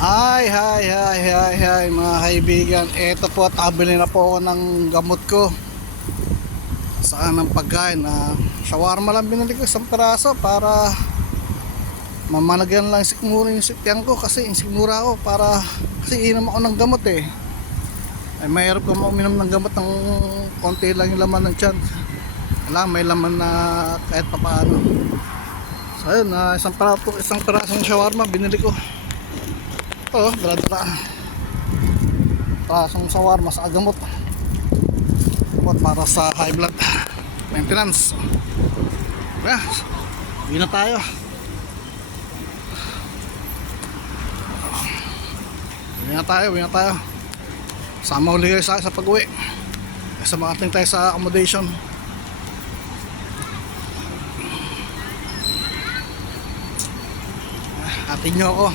Hi mga kaibigan. Ito po, tabili na po ako ng gamot ko. Saan ang pagkain? Shawarma lang binili ko, isang peraso para mamanagyan lang sikmura yung sityan ko. Kasi insigmura ako kasi inom ako ng gamot eh. Ay mahirap ko uminom ng gamot ng konti lang yung laman ng tiyan. May laman na kahit papaano. So ayun, isang perasong shawarma binili ko. Ito, dala-dala parasong shawarma sa gamot para sa high blood maintenance. Uwi na tayo. Uwi na tayo. Sama uli kayo sa pag-uwi kasi makating tayo sa accommodation. Hatid nyo ako.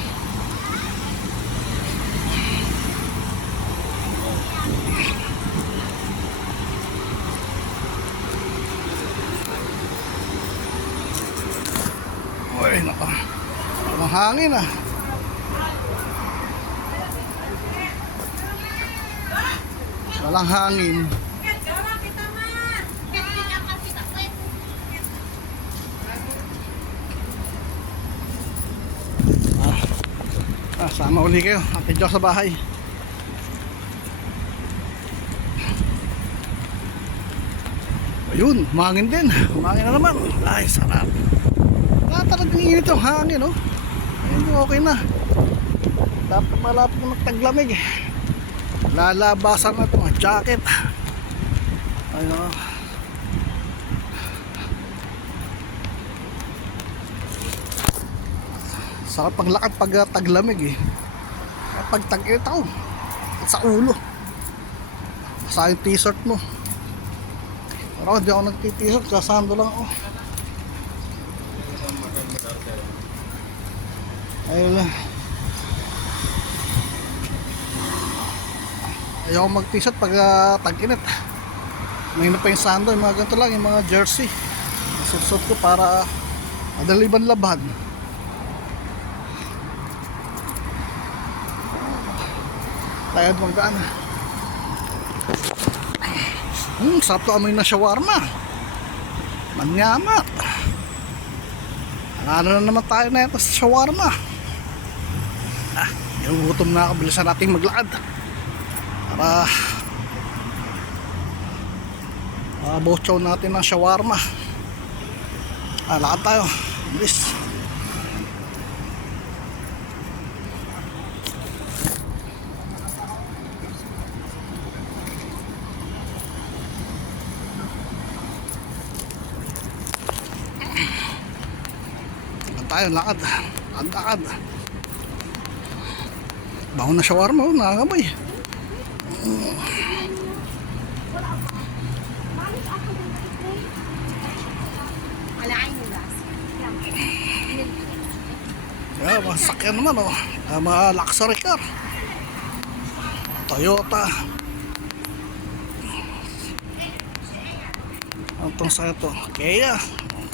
Uy, nako. Walang hangin Walang hangin. Sama uli kayo. Hatid nyo sa bahay. Ayun, humangin din. Humangin na naman. Ay, sarap. Talagang init yung hangin, no? Ayun, okay na. Dapat malapit na magtaglamig. Lalabasan na ito, mga jacket. Ayun, sarap pang lakad pag taglamig eh. Pag tag-init ako sa ulo. Sa yung t-shirt mo. Pero hindi ako nagti-t-shirt, kasando lang ako. Ayun na. Ayaw mag t-shirt pag tag-init. May pa yung sando, yung mga ganito lang, yung mga jersey. Susot ko para madaliban laban. Tayad mong daan. Sarap to amoy na shawarma. Manyamat. Ano na naman tayo na ito sa shawarma. Yung gutom na ako, bilisan natin maglakad para botsaw natin ng shawarma. Lakad tayo, bilis. Lakad, lakad. Bango na shawarma, nakakamoy. Mga sakyan naman mga luxury car. Toyota. Itong sa ito, Kia,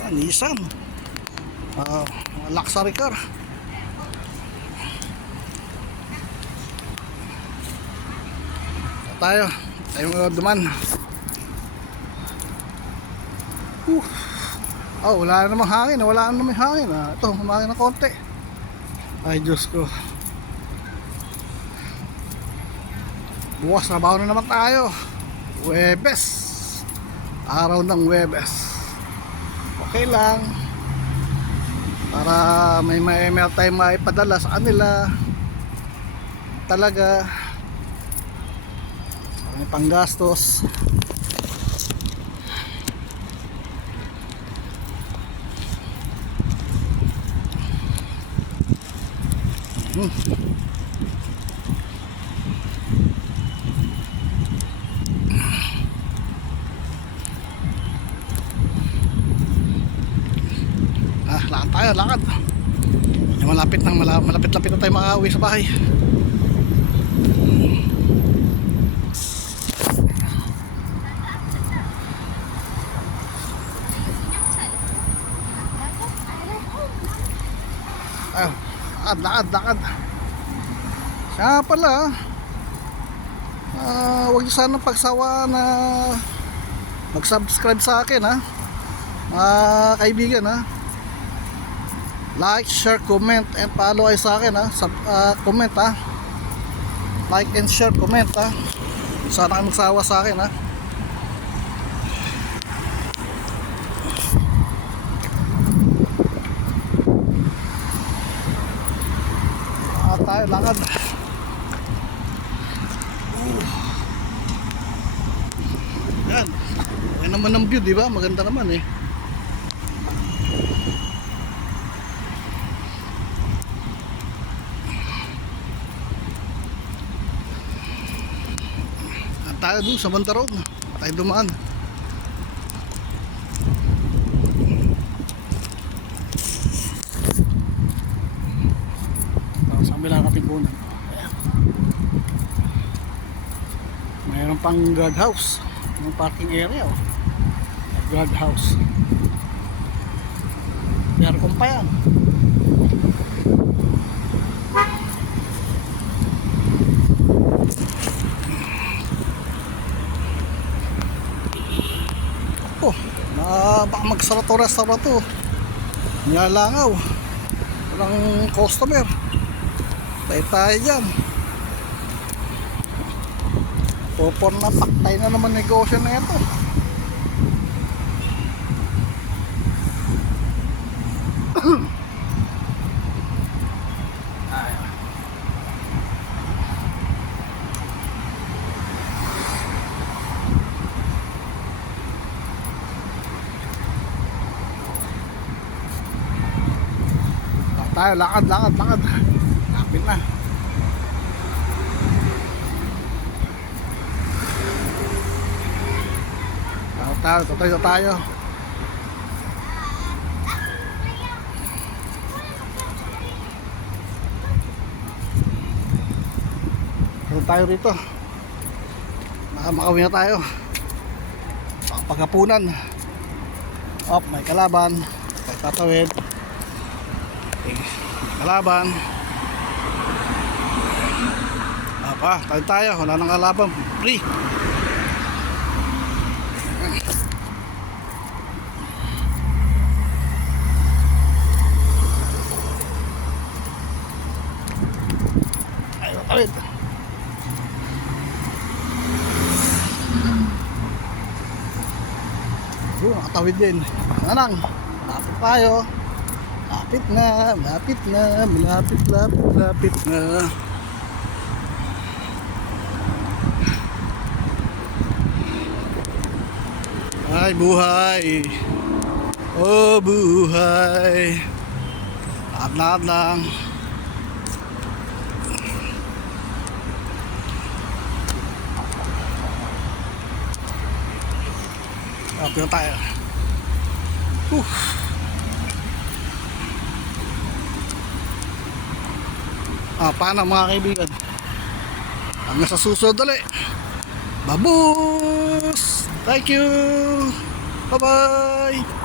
Nissan. Luxury car. Tayo duman. Wala na namang hangin. Ito, humangin na konti. Ay Diyos ko. Bukas trabaho na naman tayo. Huwebes. Araw ng Huwebes. Okay lang, para may email tayo maipadala sa kanila. Talaga may panggastos. Lakad. Malapit na tayo makauwi sa bahay. Lakad. Siya pala, huwag niyo sana pagsawa na mag-subscribe sa akin, ha, mga kaibigan, ha. Like, share, comment, and follow ay sa akin, ha. Comment, ha. Like and share, comment, ha. Sana kayo magsawa sa akin, ha. Tayo lakad. Yan. Okay naman ang view, di ba? Maganda naman eh. At tayo doon sa Banda Road. Tayo dumaan. Sa kabilang katipunan. Mayroon pang guard house. Yung parking area, oh. Guard house. Aircon pa yan. Oh, baka magsarato-restaurant to. Nilalangaw. Walang customer. Tayo dyan. Popor na paktay na naman negosyo na ito. Tayo, lakad. Lapit na. Tayo. Tayo rito. Makawin na tayo. Pagkapunan. Op, may kalaban. May tatawid. May kalaban. Tayo. Wala nang kalaban. Free. Ayun. Nakatawid din. Anang, lapit tayo. Lapit na. Ay, buhay. Oh, buhay. Lakad lang. Lapit na tayo. Paano mga kaibigan? Hanggang sa susunod ulit. Babus! Thank you! Bye-bye!